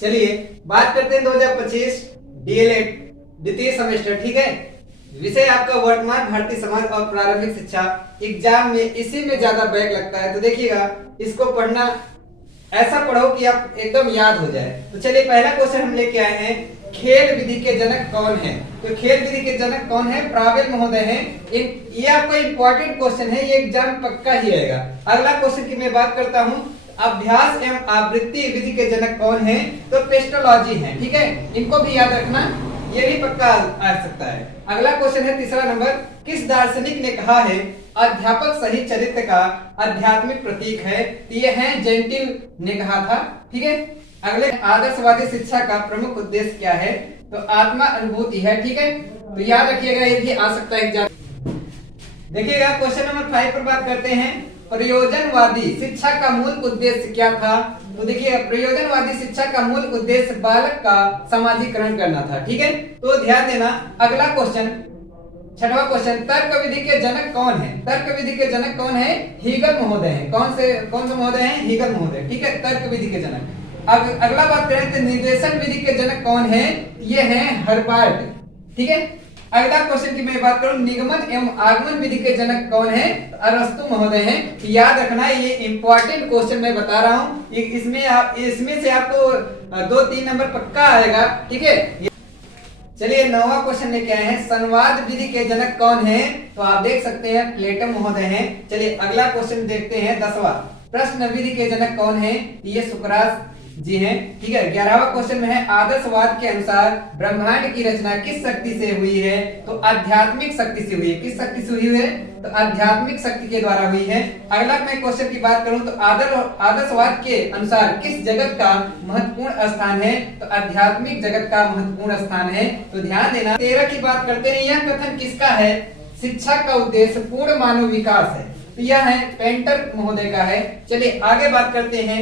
चलिए बात करते हैं 2025 डीएलएड द्वितीय सेमेस्टर। ठीक है, विषय आपका वर्तमान भारतीय समाज और प्रारंभिक शिक्षा। एग्जाम में इसी में ज्यादा बैक लगता है, तो देखिएगा इसको पढ़ना ऐसा पढ़ो कि आप एकदम याद हो जाए। तो चलिए पहला क्वेश्चन हम लेके आए हैं, खेल विधि के जनक कौन है? तो खेल विधि के जनक कौन है? प्रावेल महोदय हैं। ये आपका इंपॉर्टेंट क्वेश्चन है, ये एग्जाम पक्का ही आएगा। अगला क्वेश्चन की मैं बात करता हूँ, अभ्यास एवं आवृत्ति विधि के जनक कौन है? तो पेस्टोलॉजी है। ठीक है, इनको भी याद रखना, ये भी पक्का आ सकता है। अगला क्वेश्चन है तीसरा नंबर, किस दार्शनिक ने कहा है अध्यापक सही चरित्र का आध्यात्मिक प्रतीक है? ये है जेंटिल ने कहा था। ठीक है, अगले आदर्शवादी शिक्षा का प्रमुख उद्देश्य क्या है? तो आत्मा अनुभूति है। ठीक है, तो याद रखिएगा, ये भी आ सकता है एग्जाम। देखिएगा क्वेश्चन नंबर 5 पर बात करते हैं, प्रयोजनवादी शिक्षा का मूल उद्देश्य क्या था? तो देखिए प्रयोजनवादी शिक्षा का मूल उद्देश्य बालक का समाजीकरण करना था। ठीक है, तो ध्यान देना। अगला क्वेश्चन, छठवां क्वेश्चन, तर्क विधि के जनक कौन है? तर्क विधि के जनक कौन है? हीगल महोदय हैं। कौन से महोदय हैं? हीगल महोदय। ठीक है, तर्क विधि के जनक। अब अगला बात करें तो निर्देशन विधि के जनक कौन है? ये है हर्बार्ट। ठीक है, अगला क्वेश्चन की मैं बात करूं, निगमन एवं आगमन विधि के जनक कौन है? अरस्तु महोदय हैं। याद रखना, ये इंपॉर्टेंट क्वेश्चन मैं बता रहा हूं, इसमें से आपको 2-3 नंबर पक्का आएगा। ठीक है, चलिए 9वां क्वेश्चन लेके आए हैं, संवाद विधि के जनक कौन है? तो आप देख सकते हैं प्लेटो महोदय हैं। चलिए अगला क्वेश्चन देखते हैं 10वां, प्रश्न विधि के जनक कौन है? ये सुकरात जी हैं। ठीक है, 11वां क्वेश्चन में है, आदर्शवाद के अनुसार ब्रह्मांड की रचना किस शक्ति से हुई है? तो आध्यात्मिक शक्ति से हुई है। किस शक्ति से हुई है? तो आध्यात्मिक शक्ति के द्वारा हुई है। अगला मैं क्वेश्चन की बात करूं तो आदर्शवाद के अनुसार किस जगत का महत्वपूर्ण स्थान है? तो आध्यात्मिक जगत का महत्वपूर्ण स्थान है। तो ध्यान देना। 13 की बात करते हैं, यह कथन किसका है? शिक्षा का उद्देश्य पूर्ण मानव विकास है। तो यह है पेंटर महोदय का है। चलिए आगे बात करते हैं,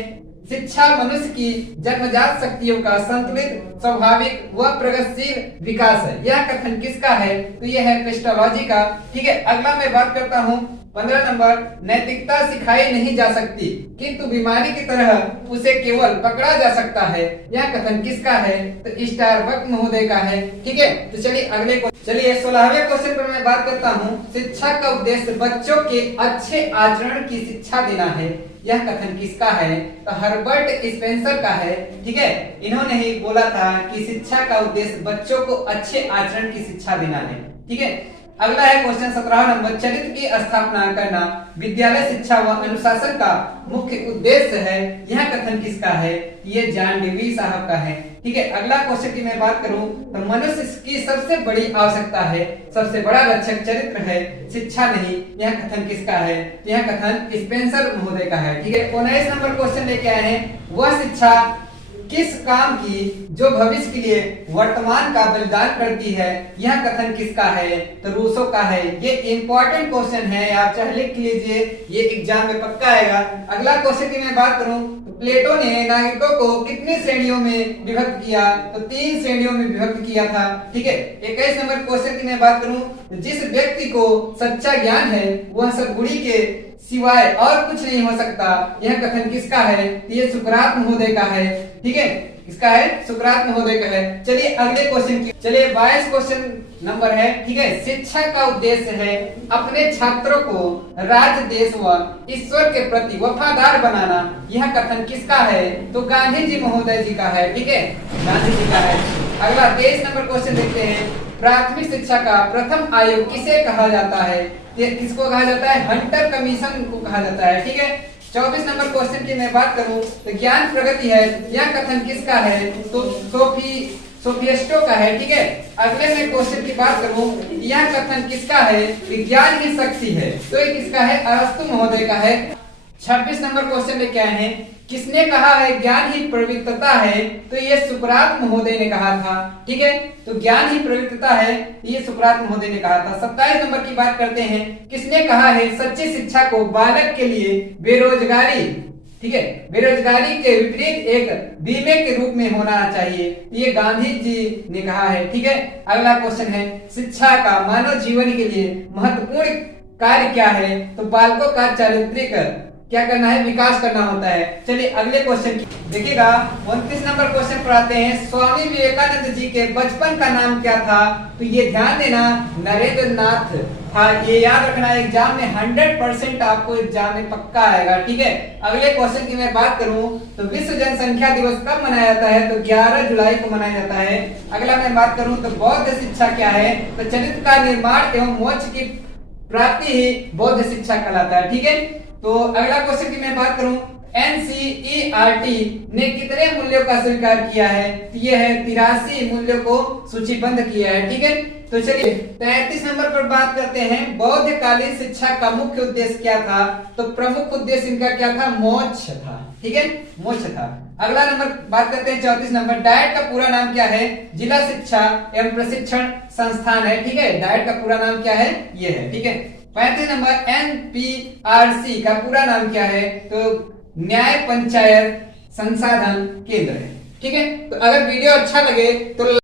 शिक्षा मनुष्य की जन्मजात शक्तियों का संतुलित स्वाभाविक व प्रगतिशील विकास है। यह कथन किसका है? तो यह है पेस्टोलॉजी का। ठीक है, अगला मैं बात करता हूँ 15 नंबर, नैतिकता सिखाई नहीं जा सकती किंतु बीमारी की तरह उसे केवल पकड़ा जा सकता है। यह कथन किसका है? तो स्टारबक महोदय का है। ठीक है, तो चलिए अगले को, चलिए 16वें क्वेश्चन पर मैं बात करता हूँ, शिक्षा का उद्देश्य बच्चों के अच्छे आचरण की शिक्षा देना है। यह कथन किसका है? तो हर्बर्ट स्पेंसर का है। ठीक है, इन्होंने ही बोला था कि शिक्षा का उद्देश्य बच्चों को अच्छे आचरण की शिक्षा देना है। ठीक है, अगला है क्वेश्चन 17 नंबर, चरित्र की स्थापना करना विद्यालय शिक्षा व अनुशासन का मुख्य उद्देश्य है। यह कथन किसका है? ये जॉन डेवी साहब का है। ठीक है, अगला क्वेश्चन की मैं बात करूं तो मनुष्य की सबसे बड़ी आवश्यकता है, सबसे बड़ा रक्षक चरित्र है, शिक्षा नहीं। यह कथन किसका है? यह कथन स्पेंसर महोदय का है। ठीक है, 19 नंबर क्वेश्चन लेके आए हैं, वह शिक्षा किस काम की जो भविष्य के लिए वर्तमान का बलिदान करती है? यह कथन किसका है? तो रूसो का है। ये इंपॉर्टेंट क्वेश्चन है, आप चाहे लिख लीजिए, ये एग्जाम में पक्का आएगा। अगला क्वेश्चन की मैं बात करूं तो प्लेटो ने नागरिकों को कितनी श्रेणियों में विभक्त किया? तो 3 श्रेणियों में विभक्त किया था। ठीक है, 21 नंबर क्वेश्चन की मैं बात करूं, जिस व्यक्ति को सच्चा ज्ञान है वह सद्गुणी के सिवाय और कुछ नहीं हो सकता। यह कथन किसका है? ये सुकरात महोदय का है। ठीक है, इसका है सुकरात महोदय का है। चलिए अगले क्वेश्चन की, चलिए 22 क्वेश्चन नंबर है। ठीक है, शिक्षा का उद्देश्य है अपने छात्रों को राज्य, देश व ईश्वर के प्रति वफादार बनाना। यह कथन किसका है? तो गांधी जी महोदय जी का है। ठीक है, गांधी जी का है। अगला 23 नंबर क्वेश्चन देखते हैं, प्राथमिक शिक्षा का प्रथम आयोग किसे कहा जाता है? किसको कहा जाता है? हंटर कमीशन को कहा जाता है। ठीक है, 24 नंबर क्वेश्चन की मैं बात करूं तो ज्ञान प्रगति है। यह कथन किसका है? तो सोफिस्टो का है। ठीक है, अगले में क्वेश्चन की बात करूं, यह कथन किसका है? विज्ञान की शक्ति है। तो ये किसका है? अरस्तु महोदय का है। 26 नंबर क्वेश्चन लेके आए हैं, किसने कहा है ज्ञान ही पवित्रता है? तो ये सुकरात महोदय ने कहा था। ठीक है, तो ज्ञान ही पवित्रता है, ये सुकरात महोदय ने कहा था। 27 नंबर की बात करते हैं, किसने कहा है सच्ची शिक्षा को बालक के लिए बेरोजगारी, ठीक है, बेरोजगारी के विपरीत एक बीमे के रूप में होना चाहिए? ये गांधी जी ने कहा है। ठीक है, अगला क्वेश्चन है, शिक्षा का मानव जीवन के लिए महत्वपूर्ण कार्य क्या है? तो बालकों का चारित्रिक क्या करना है, विकास करना होता है। चलिए अगले क्वेश्चन देखिएगा, 29 नंबर क्वेश्चन पर आते हैं। स्वामी विवेकानंद जी के बचपन का नाम क्या था? तो ये ध्यान देना, नरेंद्र नाथ था। ये याद रखना, एग्जाम में 100% आपको एग्जाम में पक्का आएगा, ठीक है। अगले क्वेश्चन की मैं बात करूं तो विश्व जनसंख्या दिवस कब मनाया जाता है? तो 11 जुलाई को मनाया जाता है। अगला मैं बात करूं तो बौद्ध शिक्षा क्या है? तो चरित्र का निर्माण एवं मोक्ष की प्राप्ति ही बौद्ध शिक्षा कहलाता है, ठीक है। तो अगला क्वेश्चन की मैं बात करूं, NCERT ने कितने मूल्यों का स्वीकार किया है? तो ये है 83 मूल्यों को सूचीबद्ध किया है, ठीक है। तो चलिए 33 नंबर पर बात करते हैं, बौद्ध कालीन शिक्षा का मुख्य उद्देश्य क्या था? तो प्रमुख उद्देश्य इनका क्या था? मोक्ष था, ठीक है, मोक्ष था। अगला नंबर बात करते हैं 34 नंबर, डाइट का पूरा नाम क्या है? जिला शिक्षा एवं प्रशिक्षण संस्थान है, ठीक है। डाइट का पूरा नाम क्या है? ये है, ठीक है। 35 नंबर, NPRC का पूरा नाम क्या है? तो न्याय पंचायत संसाधन केंद्र है, ठीक है। तो अगर वीडियो अच्छा लगे तो